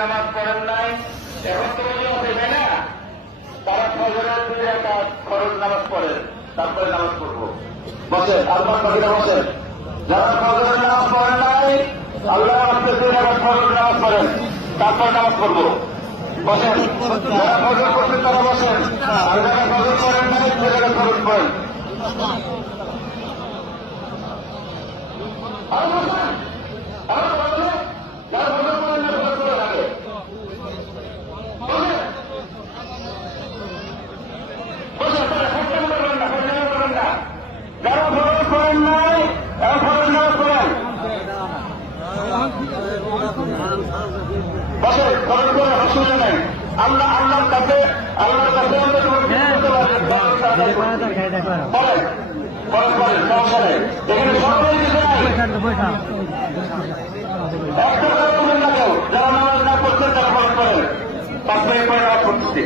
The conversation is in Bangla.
নামাজ পড়েন নাই, এখন তো আছে তাই না? তারা ফজরের 2 রাকাত ফরজ নামাজ পড়েন, তারপরে নামাজ পড়বো। বসেন, আর বাকিরা বসেন। যারা ফজরের নামাজ পড়েন নাই, আল্লাহ রাস্তায় 2 রাকাত ফরজ নামাজ পড়েন, তারপর নামাজ পড়বো। বসেন, যারা ফজর পড়ছেন তারা বসেন, আর যারা ফজর পড়েন নাই 2 রাকাত ফরজ পড়েন। আর বসেন, আর বসেন, যারা ফজর পড়েন না ফজর পড়ে থাকে। যারা ফরজ করেন নাই এবং ফরজ নামাজ পড়েন, বসে ফরজ করে অসুবিধা নেই। আল্লাহর কাছে বলেন সমস্যা নেই, এখানে সকলের কিছু নাই। একটা করে বলেন না কেউ, যারা নামাজ না করছেন তারা ফরজ করেন, 5 মিনিট পরে নামাজ পড়তেছি।